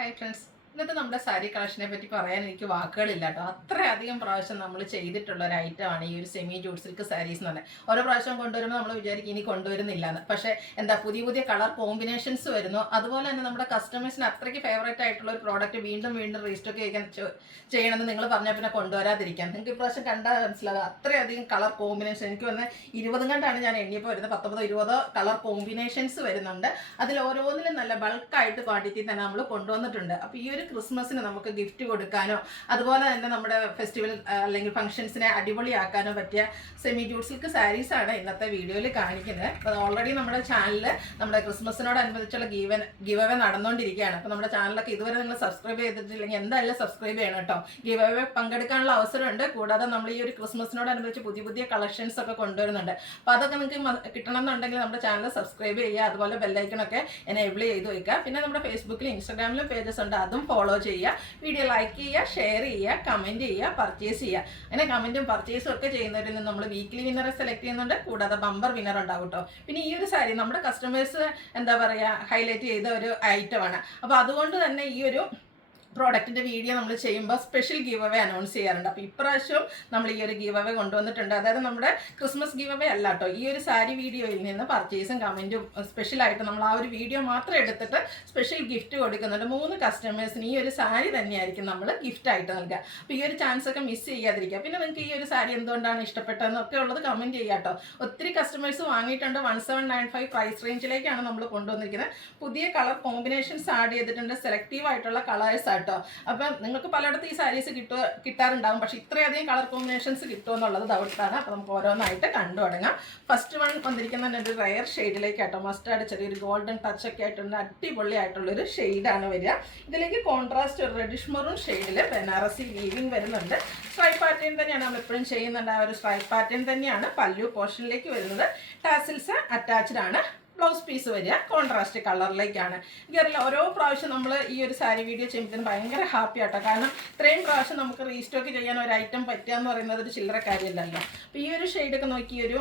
Hi friends, ഇന്നത്തെ നമ്മുടെ സാരി കളക്ഷനെ പറ്റി പറയാൻ എനിക്ക് വാക്കുകളില്ല കേട്ടോ. അത്രയധികം പ്രാവശ്യം നമ്മൾ ചെയ്തിട്ടുള്ള ഒരു ഐറ്റമാണ് ഈ ഒരു സെമി ജൂട്ട് സിൽക്ക് സാരീസ് എന്ന് പറഞ്ഞാൽ. ഓരോ പ്രാവശ്യം കൊണ്ടുവരുമ്പോൾ നമ്മൾ വിചാരിക്കും ഇനി കൊണ്ടുവരുന്നില്ല എന്ന്. പക്ഷേ എന്താ പുതിയ പുതിയ കളർ കോമ്പിനേഷൻസ് വരുന്നു. അതുപോലെ തന്നെ നമ്മുടെ കസ്റ്റമേഴ്സിന് അത്രയ്ക്ക് ഫേവറേറ്റ് ആയിട്ടുള്ള ഒരു പ്രോഡക്റ്റ് വീണ്ടും വീണ്ടും റീസ്റ്റോക്ക് ചെയ്യണമെന്ന് നിങ്ങൾ പറഞ്ഞാൽ പിന്നെ കൊണ്ടുവരാതിരിക്കാം. നിങ്ങൾക്ക് ഇപ്രാവശ്യം കണ്ടാൽ മനസ്സിലാകുക അത്രയധികം കളർ കോമ്പിനേഷൻ. എനിക്ക് വന്ന് 20 കണ്ടാണ് ഞാൻ എണ്ണിയപ്പോൾ വരുന്നത്. 19-20 കളർ കോമ്പിനേഷൻസ് വരുന്നുണ്ട്. അതിൽ ഓരോന്നിലും നല്ല ബൾക്കായിട്ട് ക്വാണ്ടിറ്റി തന്നെ നമ്മൾ കൊണ്ടുവന്നിട്ടുണ്ട്. അപ്പോൾ ഈ ഒരു ക്രിസ്മസിന് നമുക്ക് ഗിഫ്റ്റ് കൊടുക്കാനോ അതുപോലെ തന്നെ നമ്മുടെ ഫെസ്റ്റിവൽ അല്ലെങ്കിൽ ഫംഗ്ഷൻസിനെ അടിപൊളിയാക്കാനോ പറ്റിയ സെമി ജൂട്ട് സിൽക്ക് സാരീസാണ് ഇന്നത്തെ വീഡിയോയിൽ കാണിക്കുന്നത്. അപ്പോൾ ഓൾറെഡി നമ്മുടെ ചാനലിൽ നമ്മുടെ ക്രിസ്മസിനോടനുബന്ധിച്ചുള്ള ഗിവ് അവേ നടന്നുകൊണ്ടിരിക്കുകയാണ്. അപ്പോൾ നമ്മുടെ ചാനലൊക്കെ ഇതുവരെ നിങ്ങൾ സബ്സ്ക്രൈബ് ചെയ്തിട്ടില്ലെങ്കിൽ എന്തായാലും സബ്സ്ക്രൈബ് ചെയ്യണം കേട്ടോ. ഗിവ് അവേ പങ്കെടുക്കാനുള്ള അവസരമുണ്ട്. കൂടാതെ നമ്മൾ ഈ ഒരു ക്രിസ്മസിനോടനുബന്ധിച്ച് പുതിയ പുതിയ കളക്ഷൻസ് ഒക്കെ കൊണ്ടുവരുന്നുണ്ട്. അപ്പോൾ അതൊക്കെ നിങ്ങൾക്ക് കിട്ടണമെന്നുണ്ടെങ്കിൽ നമ്മുടെ ചാനൽ സബ്സ്ക്രൈബ് ചെയ്യുക. അതുപോലെ ബെല്ലൈക്കണൊക്കെ എനേബിൾ ചെയ്ത് വയ്ക്കുക. പിന്നെ നമ്മുടെ ഫേസ്ബുക്കിലും ഇൻസ്റ്റാഗ്രാമിലും പേജസ് ഉണ്ട്, അതും ഫോളോ ചെയ്യുക. വീഡിയോ ലൈക്ക് ചെയ്യുക, ഷെയർ ചെയ്യുക, കമൻറ്റ് ചെയ്യുക, പർച്ചേസ് ചെയ്യുക. അങ്ങനെ കമൻറ്റും പർച്ചേസും ഒക്കെ ചെയ്യുന്നവരിൽ നിന്ന് നമ്മൾ വീക്കിലി വിന്നറെ സെലക്ട് ചെയ്യുന്നുണ്ട്. കൂടാതെ ബമ്പർ വിന്നർ ഉണ്ടാവും കേട്ടോ. പിന്നെ ഈ ഒരു സാരി നമ്മുടെ കസ്റ്റമേഴ്സ് എന്താ പറയുക ഹൈലൈറ്റ് ചെയ്ത ഒരു ഐറ്റമാണ്. അപ്പോൾ അതുകൊണ്ട് തന്നെ ഈ ഒരു പ്രോഡക്റ്റിൻ്റെ വീഡിയോ നമ്മൾ ചെയ്യുമ്പോൾ സ്പെഷ്യൽ ഗീവ് അവേ അനൗൺസ് ചെയ്യാറുണ്ട്. അപ്പോൾ ഇപ്രാവശ്യം നമ്മൾ ഈ ഒരു ഗീവ് അവേ കൊണ്ടുവന്നിട്ടുണ്ട്. അതായത് നമ്മുടെ ക്രിസ്മസ് ഗീവ് അവേ അല്ല കേട്ടോ. ഈ ഒരു സാരി വീഡിയോയിൽ നിന്ന് പർച്ചേസും കമൻറ്റും സ്പെഷ്യലായിട്ട് നമ്മൾ ആ ഒരു വീഡിയോ മാത്രം എടുത്തിട്ട് സ്പെഷ്യൽ ഗിഫ്റ്റ് കൊടുക്കുന്നുണ്ട്. 3 കസ്റ്റമേഴ്സിന് ഈ ഒരു സാരി തന്നെയായിരിക്കും നമ്മൾ ഗിഫ്റ്റായിട്ട് നൽകുക. അപ്പോൾ ഈ ഒരു ചാൻസ് ഒക്കെ മിസ് ചെയ്യാതിരിക്കുക. പിന്നെ നിങ്ങൾക്ക് ഈ ഒരു സാരി എന്തുകൊണ്ടാണ് ഇഷ്ടപ്പെട്ടതെന്നൊക്കെ ഉള്ളത് കമൻറ്റ് ചെയ്യുക കേട്ടോ. ഒത്തിരി കസ്റ്റമേഴ്സ് വാങ്ങിയിട്ടുണ്ട്. 1795 പ്രൈസ് റേഞ്ചിലേക്കാണ് നമ്മൾ കൊണ്ടുവന്നിരിക്കുന്നത്. പുതിയ കളർ കോമ്പിനേഷൻസ് ആഡ് ചെയ്തിട്ടുണ്ട്. സെലക്റ്റീവ് ആയിട്ടുള്ള കളേഴ്സ് കേട്ടോ. അപ്പം നിങ്ങൾക്ക് പലയിടത്ത് ഈ സാരീസ് കിട്ടാറുണ്ടാവും. പക്ഷെ ഇത്രയധികം കളർ കോമ്പിനേഷൻസ് കിട്ടുമെന്നുള്ളത് ഡൗട്ടാണ്. അപ്പോൾ നമുക്ക് ഓരോന്നായിട്ട് കണ്ടു തുടങ്ങാം. ഫസ്റ്റ് വൺ വന്നിരിക്കുന്ന ഒരു റയർ ഷെയ്ഡിലേക്ക് കേട്ടോ. മസ്റ്റാർഡ് ചെറിയൊരു ഗോൾഡൻ ടച്ച് ഒക്കെ ആയിട്ടുണ്ട്. അടിപൊളിയായിട്ടുള്ളൊരു ഷെയ്ഡാണ് വരിക. ഇതിലേക്ക് കോൺട്രാസ്റ്റ് ഒരു റെഡിഷ് മെറൂൺ ഷെയ്ഡിൽ ബനാറസി വീവിങ് വരുന്നുണ്ട്. സ്ട്രൈപ്പ് പാറ്റേൺ തന്നെയാണ് നമ്മൾ എപ്പോഴും ചെയ്യുന്നുണ്ട്. ആ ഒരു സ്ട്രൈപ്പ് പാറ്റേൺ തന്നെയാണ് പല്ലു പോർഷനിലേക്ക് വരുന്നത്. ടാസിൽസ് അറ്റാച്ച്ഡ് ആണ്. ബ്ലൗസ് പീസ് വരിക കോൺട്രാസ്റ്റ് കളറിലേക്കാണ്. എനിക്കറിയില്ല, ഓരോ പ്രാവശ്യം നമ്മൾ ഈ ഒരു സാരി വീഡിയോ ചെയ്യുമ്പോഴത്തേനും ഭയങ്കര ഹാപ്പി ആട്ടോ. കാരണം ഇത്രയും പ്രാവശ്യം നമുക്ക് റീസ്റ്റോക്ക് ചെയ്യാൻ ഒരു ഐറ്റം പറ്റുക എന്ന് പറയുന്നത് ഒരു ചില്ലറ കാര്യമല്ലല്ലോ. അപ്പോൾ ഈ ഒരു ഷെയ്ഡൊക്കെ നോക്കി ഒരു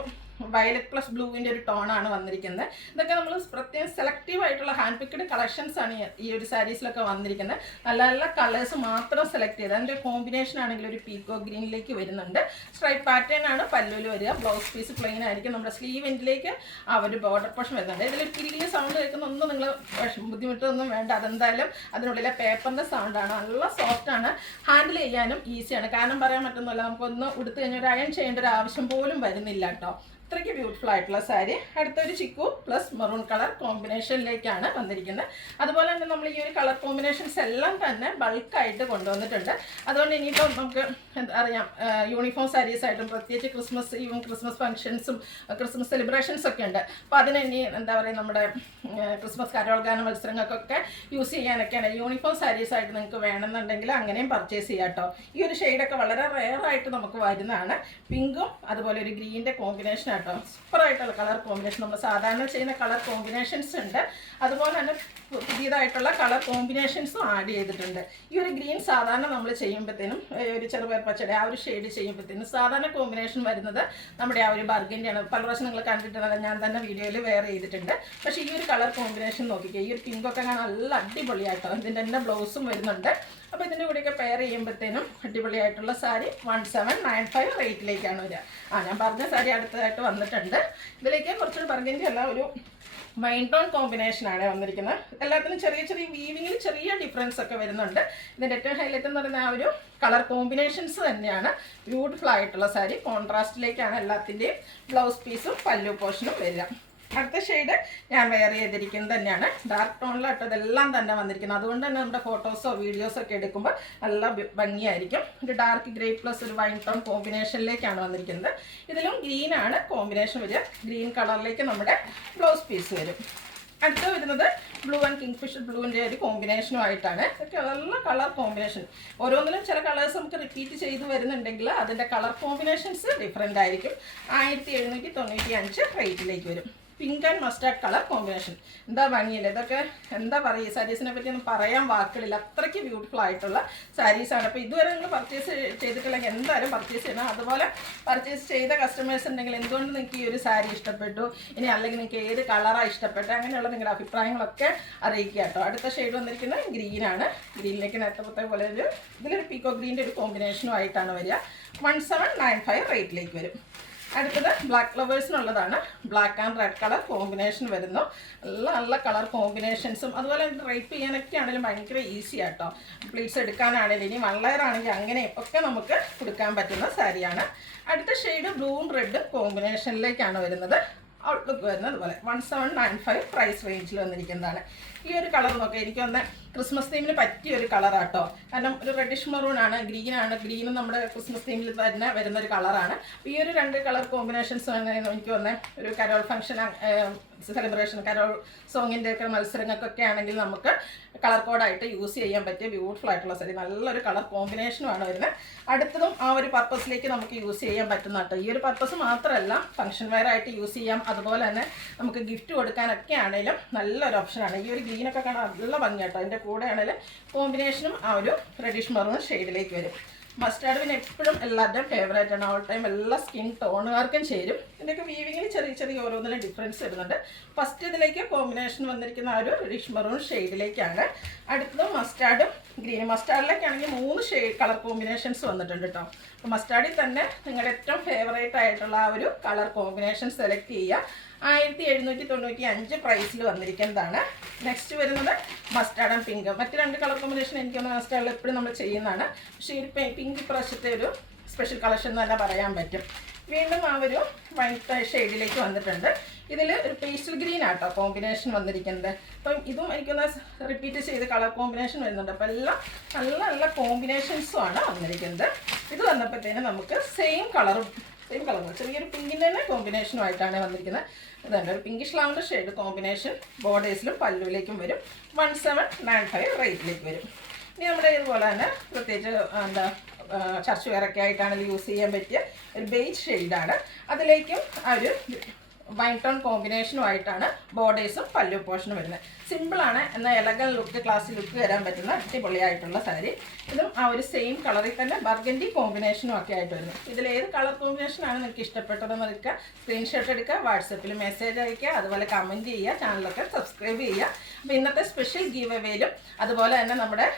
വയലറ്റ് പ്ലസ് ബ്ലൂവിൻ്റെ ഒരു ടോണാണ് വന്നിരിക്കുന്നത്. ഇതൊക്കെ നമ്മൾ പ്രത്യേകം സെലക്റ്റീവ് ആയിട്ടുള്ള ഹാൻഡ് പിക്ഡ് കളക്ഷൻസ് ആണ് ഈ ഒരു സാരീസിലൊക്കെ വന്നിരിക്കുന്നത്. നല്ല നല്ല കളേഴ്സ് മാത്രം സെലക്ട് ചെയ്ത് അതിൻ്റെ കോമ്പിനേഷൻ ആണെങ്കിൽ ഒരു പീക്കോ ഗ്രീനിലേക്ക് വരുന്നുണ്ട്. സ്ട്രൈപ്പ് പാറ്റേൺ ആണ് പല്ലുവിൽ വരിക. ബ്ലൗസ് പീസ് പ്ലെയിൻ ആയിരിക്കും. നമ്മുടെ സ്ലീവ് എൻഡിലേക്ക് ആ ഒരു ബോർഡർ പോർഷൻ വരുന്നുണ്ട്. ഇതിലൊരു കിരികിരി സൗണ്ട് കേൾക്കുന്നൊന്നും നിങ്ങൾ ബുദ്ധിമുട്ടൊന്നും വേണ്ട. അതെന്തായാലും അതിനുള്ളിലെ പേപ്പറിൻ്റെ സൗണ്ടാണ്. നല്ല സോഫ്റ്റാണ്, ഹാൻഡിൽ ചെയ്യാനും ഈസിയാണ്. കാരണം പറയാൻ പറ്റുന്നില്ല, നമുക്കൊന്ന് ഉടുത്ത് കഴിഞ്ഞാൽ ഒരു അയൺ ചെയ്യേണ്ട ഒരു ആവശ്യം പോലും വരുന്നില്ല കേട്ടോ. അത്രയ്ക്ക് ബ്യൂട്ടിഫുൾ ആയിട്ടുള്ള സാരി. അടുത്തൊരു ചിക്കു പ്ലസ് മെറൂൺ കളർ കോമ്പിനേഷനിലേക്കാണ് വന്നിരിക്കുന്നത്. അതുപോലെ തന്നെ നമ്മൾ ഈ ഒരു കളർ കോമ്പിനേഷൻസ് എല്ലാം തന്നെ ബൾക്കായിട്ട് കൊണ്ടുവന്നിട്ടുണ്ട്. അതുകൊണ്ട് ഇനിയിപ്പം നമുക്ക് എന്താ അറിയാം, യൂണിഫോം സാരീസായിട്ടും പ്രത്യേകിച്ച് ക്രിസ്മസ് ഈവും ക്രിസ്മസ് ഫംഗ്ഷൻസും ക്രിസ്മസ് സെലിബ്രേഷൻസ് ഒക്കെ ഉണ്ട്. അപ്പോൾ അതിന് ഇനി എന്താ പറയുക നമ്മുടെ ക്രിസ്മസ് കരോൾഗാന മത്സരങ്ങൾക്കൊക്കെ യൂസ് ചെയ്യാനൊക്കെയാണ്. യൂണിഫോം സാരീസായിട്ട് നിങ്ങൾക്ക് വേണമെന്നുണ്ടെങ്കിൽ അങ്ങനെയും പർച്ചേസ് ചെയ്യാം കേട്ടോ. ഈ ഒരു ഷെയ്ഡൊക്കെ വളരെ റെയറായിട്ട് നമുക്ക് വരുന്നതാണ്. പിങ്കും അതുപോലെ ഒരു ഗ്രീനിൻ്റെ കോമ്പിനേഷൻ കേട്ടോ. സൂപ്പറായിട്ടുള്ള കളർ കോമ്പിനേഷൻ. നമ്മൾ സാധാരണ ചെയ്യുന്ന കളർ കോമ്പിനേഷൻസ് ഉണ്ട്. അതുപോലെ തന്നെ പുതിയതായിട്ടുള്ള കളർ കോമ്പിനേഷൻസും ആഡ് ചെയ്തിട്ടുണ്ട്. ഈ ഒരു ഗ്രീൻ സാധാരണ നമ്മൾ ചെയ്യുമ്പോഴത്തേനും ഒരു ചെറുപയർ പച്ചയുടെ ആ ഒരു ഷെയ്ഡ് ചെയ്യുമ്പോഴത്തേനും സാധാരണ കോമ്പിനേഷൻ വരുന്നത് നമ്മുടെ ആ ഒരു ബർഗൻ്റെയാണ്. പല പ്രാവശ്യം നിങ്ങൾ കണ്ടിട്ടുള്ളത് ഞാൻ തന്നെ വീഡിയോയിൽ വെയർ ചെയ്തിട്ടുണ്ട്. പക്ഷേ ഈ ഒരു കളർ കോമ്പിനേഷൻ നോക്കിക്കുക. ഈ ഒരു പിങ്കൊക്കെ കാണാൻ നല്ല അടിപൊളിയായിട്ടോ. ഇതിൻ്റെ തന്നെ ബ്ലൗസും വരുന്നുണ്ട്. അപ്പോൾ ഇതിൻ്റെ കൂടെയൊക്കെ പെയർ ചെയ്യുമ്പോഴത്തേനും അടിപൊളിയായിട്ടുള്ള സാരി 1795 റേറ്റിലേക്കാണ് വരിക. ഞാൻ പറഞ്ഞ സാരി അടുത്തതായിട്ട് വന്നിട്ടുണ്ട്. ഇതിലേക്ക് കുറച്ചൊരു ബർഗൻ്റി അല്ല, ഒരു മൈൻ ടോൺ കോമ്പിനേഷനാണ് വന്നിരിക്കുന്നത്. എല്ലാത്തിനും ചെറിയ ചെറിയ വീവിങ്ങിൽ ചെറിയ ഡിഫറൻസ് ഒക്കെ വരുന്നുണ്ട്. ഇതിൻ്റെ ഏറ്റവും ഹൈലൈറ്റ് എന്ന് പറയുന്ന ആ ഒരു കളർ കോമ്പിനേഷൻസ് തന്നെയാണ്. ബ്യൂട്ടിഫുൾ ആയിട്ടുള്ള സാരി. കോൺട്രാസ്റ്റിലേക്കാണ് എല്ലാത്തിൻ്റെയും ബ്ലൗസ് പീസും പല്ലു പോർഷനും വരിക. അടുത്ത ഷെയ്ഡ് ഞാൻ വെയർ ചെയ്തിരിക്കുന്നത് തന്നെയാണ്. ഡാർക്ക് ടോണിലായിട്ട് ഇതെല്ലാം തന്നെ വന്നിരിക്കുന്നത്. അതുകൊണ്ട് തന്നെ നമ്മുടെ ഫോട്ടോസോ വീഡിയോസോ ഒക്കെ എടുക്കുമ്പോൾ നല്ല ഭംഗിയായിരിക്കും. ഒരു ഡാർക്ക് ഗ്രേ പ്ലസ് ഒരു വൈൻ ടോൺ കോമ്പിനേഷനിലേക്കാണ് വന്നിരിക്കുന്നത്. ഇതിലും ഗ്രീനാണ് കോമ്പിനേഷൻ വരിക. ഗ്രീൻ കളറിലേക്ക് നമ്മുടെ ബ്ലൗസ് പീസ് വരും. അടുത്ത വരുന്നത് ബ്ലൂ ആൻഡ് കിങ് ഫിഷർ ബ്ലൂവിൻ്റെ ഒരു കോമ്പിനേഷനുമായിട്ടാണ്. ഇതൊക്കെ നല്ല കളർ കോമ്പിനേഷൻ. ഓരോന്നിലും ചില കളേഴ്സ് നമുക്ക് റിപ്പീറ്റ് ചെയ്ത് വരുന്നുണ്ടെങ്കിൽ അതിൻ്റെ കളർ കോമ്പിനേഷൻസ് ഡിഫറെൻ്റ് ആയിരിക്കും. 1795 റേറ്റിലേക്ക് വരും. Pink and mustard colour combination. എന്താ ഭംഗിയില്ല, ഇതൊക്കെ എന്താ പറയുക, സാരീസിനെ പറ്റി ഒന്നും പറയാൻ വാക്കുകളില്ല, അത്രയ്ക്ക് ബ്യൂട്ടിഫുൾ ആയിട്ടുള്ള സാരീസാണ്. അപ്പോൾ ഇതുവരെ നിങ്ങൾ പർച്ചേസ് ചെയ്തിട്ടില്ലെങ്കിൽ എന്തായാലും പർച്ചേസ് ചെയ്യണം. അതുപോലെ പർച്ചേസ് ചെയ്ത കസ്റ്റമേഴ്സ് ഉണ്ടെങ്കിൽ എന്തുകൊണ്ട് നിങ്ങൾക്ക് ഈ ഒരു സാരി ഇഷ്ടപ്പെട്ടു, ഇനി അല്ലെങ്കിൽ നിങ്ങൾക്ക് ഏത് കളറാണ് ഇഷ്ടപ്പെട്ടത്, അങ്ങനെയുള്ള നിങ്ങളുടെ അഭിപ്രായങ്ങളൊക്കെ അറിയിക്കുക കേട്ടോ. അടുത്ത ഷെയ്ഡ് വന്നിരിക്കുന്നത് ഗ്രീനാണ്. ഗ്രീനിലേക്ക് നേരത്തെ പോലെ ഇതിലൊരു പീക്കോ ഗ്രീൻ്റെ ഒരു കോമ്പിനേഷനും ആയിട്ടാണ് വരിക. 1795 റേറ്റിലേക്ക് വരും. അടുത്തത് ബ്ലാക്ക് ഫ്ലവേഴ്സിനുള്ളതാണ്. Black and red colour combination വരുന്നു. നല്ല നല്ല കളർ കോമ്പിനേഷൻസും അതുപോലെ ഡ്രൈപ്പ് ചെയ്യാനൊക്കെ ആണെങ്കിലും ഭയങ്കര ഈസി ആട്ടോ. പ്ലീറ്റ്സ് എടുക്കാനാണെങ്കിലും ഇനി വൺ ലെയർ ആണെങ്കിൽ അങ്ങനെയും ഒക്കെ നമുക്ക് കൊടുക്കാൻ പറ്റുന്ന സാരിയാണ്. അടുത്ത ഷെയ്ഡ് ബ്ലൂവും റെഡും കോമ്പിനേഷനിലേക്കാണ് വരുന്നത്. ഔട്ട്ലുക്ക് വരുന്നത് അതുപോലെ 1795 പ്രൈസ് റേഞ്ചിൽ വന്നിരിക്കുന്നതാണ്. ഈ ഒരു കളർ നോക്കാം, എനിക്ക് വന്ന ക്രിസ്മസ് തീമിന് പറ്റിയ ഒരു കളറാട്ടോ. കാരണം ഒരു റെഡിഷ് മെറൂൺ ആണ്, ഗ്രീനും നമ്മുടെ ക്രിസ്മസ് തീമിൽ തന്നെ വരുന്ന ഒരു കളറാണ്. ഈ ഒരു രണ്ട് കളർ കോമ്പിനേഷൻസ് എനിക്ക് വന്ന ഒരു കരോൾ ഫംഗ്ഷൻ സെലിബ്രേഷൻ കരോൾ സോങ്ങിൻ്റെ ഒക്കെ മത്സരങ്ങൾക്കൊക്കെ ആണെങ്കിൽ നമുക്ക് കളർ കോഡായിട്ട് യൂസ് ചെയ്യാൻ പറ്റിയ ബ്യൂട്ടിഫുൾ ആയിട്ടുള്ള സാരി, നല്ലൊരു കളർ കോമ്പിനേഷനുമാണ് വരുന്നത്. അടുത്തതും ആ ഒരു പർപ്പസിലേക്ക് നമുക്ക് യൂസ് ചെയ്യാൻ പറ്റുന്ന കേട്ടോ. ഈ ഒരു പർപ്പസ് മാത്രമല്ല, ഫംഗ്ഷൻ വെയർ ആയിട്ട് യൂസ് ചെയ്യാം, അതുപോലെ തന്നെ നമുക്ക് ഗിഫ്റ്റ് കൊടുക്കാനൊക്കെ ആണെങ്കിലും നല്ലൊരു ഓപ്ഷനാണ്. ഈ ഒരു ഗ്രീനൊക്കെ കാണാൻ നല്ല ഭംഗി കേട്ടോ. അതിൻ്റെ കൂടെ ആണെങ്കിലും കോമ്പിനേഷനും ആ ഒരു റെഡിഷ് മെറൂൺ ഷെയ്ഡിലേക്ക് വരും. മസ്റ്റാർഡ് പിന്നെ എപ്പോഴും എല്ലാവരുടെയും ഫേവറേറ്റ് ആണ്, ഓൾ ടൈം എല്ലാ സ്കിൻ ടോണുകാർക്കും ചേരും. ഇതിൻ്റെയൊക്കെ വീവിങ്ങിൽ ചെറിയ ചെറിയ ഓരോന്നിലും ഡിഫറൻസ് വരുന്നുണ്ട്. ഫസ്റ്റ് ഇതിലേക്ക് കോമ്പിനേഷൻ വന്നിരിക്കുന്ന ആ ഒരു റെഡിഷ് മെറൂൺ ഷെയ്ഡിലേക്കാണ്. അടുത്തത് മസ്റ്റാർഡും ഗ്രീൻ. മസ്റ്റാർഡിലേക്കാണെങ്കിൽ 3 കളർ കോമ്പിനേഷൻസ് വന്നിട്ടുണ്ട് കേട്ടോ. അപ്പോൾ മസ്റ്റാർഡിൽ തന്നെ നിങ്ങളുടെ ഏറ്റവും ഫേവറേറ്റ് ആയിട്ടുള്ള ആ ഒരു കളർ കോമ്പിനേഷൻ സെലക്ട് ചെയ്യുക. 1795 പ്രൈസിൽ വന്നിരിക്കുന്നതാണ്. നെക്സ്റ്റ് വരുന്നത് മസ്റ്റാർഡ് ആൻഡ് പിങ്ക്. മറ്റ് 2 കളർ കോമ്പിനേഷൻ എനിക്കൊന്ന് മസ്റ്റാർഡിൽ എപ്പോഴും നമ്മൾ ചെയ്യുന്നതാണ്. പക്ഷേ ഈ പിങ്ക് ഇപ്രാവശ്യത്തെ ഒരു സ്പെഷ്യൽ കളക്ഷൻ എന്ന് തന്നെ പറയാൻ പറ്റും. വീണ്ടും ആ ഒരു വൈറ്റ് ഷെയ്ഡിലേക്ക് വന്നിട്ടുണ്ട്. ഇതിൽ ഒരു പേസ്റ്റൽ ഗ്രീൻ ആട്ടോ കോമ്പിനേഷൻ വന്നിരിക്കുന്നത്. അപ്പം ഇതും എനിക്കൊന്ന് റിപ്പീറ്റ് ചെയ്ത് കളർ കോമ്പിനേഷൻ വരുന്നുണ്ട്. അപ്പോൾ എല്ലാം നല്ല നല്ല കോമ്പിനേഷൻസും ആണ് വന്നിരിക്കുന്നത്. ഇത് വന്നപ്പോഴത്തേനും നമുക്ക് സെയിം കളർ ചെറിയൊരു പിങ്കിൻ്റെ തന്നെ കോമ്പിനേഷനുമായിട്ടാണ് വന്നിരിക്കുന്നത്. ഇതുണ്ട് ഒരു പിങ്കിഷ് ലാവൻഡർ ഷെയ്ഡ് കോമ്പിനേഷൻ ബോർഡേഴ്സിലും പല്ലുവിലേക്കും വരും. 1795 റേറ്റിലേക്ക് വരും. ഇനി നമ്മുടെ ഇതുപോലെ തന്നെ പ്രത്യേകിച്ച് ചർച്ച് വെയറൊക്കെ ആയിട്ടാണെങ്കിൽ യൂസ് ചെയ്യാൻ പറ്റിയ ഒരു ബേജ് ഷെയ്ഡാണ്. അതിലേക്കും ആ ഒരു വൈൻ ടോൺ കോമ്പിനേഷനുമായിട്ടാണ് ബോർഡേഴ്സും പല്ലു പോർഷനും വരുന്നത്. സിമ്പിളാണ്, എന്നാൽ എലഗൻ ലുക്ക്, ക്ലാസ്സിൽ ലുക്ക് വരാൻ പറ്റുന്ന അടിപൊളിയായിട്ടുള്ള സാരി. ഇതും ആ ഒരു സെയിം കളറിൽ തന്നെ ബർഗൻഡി കോമ്പിനേഷനും ഒക്കെ ആയിട്ട് വരുന്നു. ഇതിലേത് കളർ കോമ്പിനേഷനാണ് നിങ്ങൾക്ക് ഇഷ്ടപ്പെട്ടതെന്ന് എടുക്കുക, സ്ക്രീൻഷോട്ട് എടുക്കുക, വാട്സപ്പിൽ മെസ്സേജ് അയയ്ക്കുക, അതുപോലെ കമൻറ്റ് ചെയ്യുക, ചാനലൊക്കെ സബ്സ്ക്രൈബ് ചെയ്യുക. അപ്പോൾ ഇന്നത്തെ സ്പെഷ്യൽ ഗീവ് അവേയിലും അതുപോലെ തന്നെ നമ്മുടെ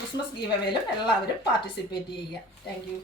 ക്രിസ്മസ് ഗീവ് അവേയിലും എല്ലാവരും പാർട്ടിസിപ്പേറ്റ് ചെയ്യുക. Thank you.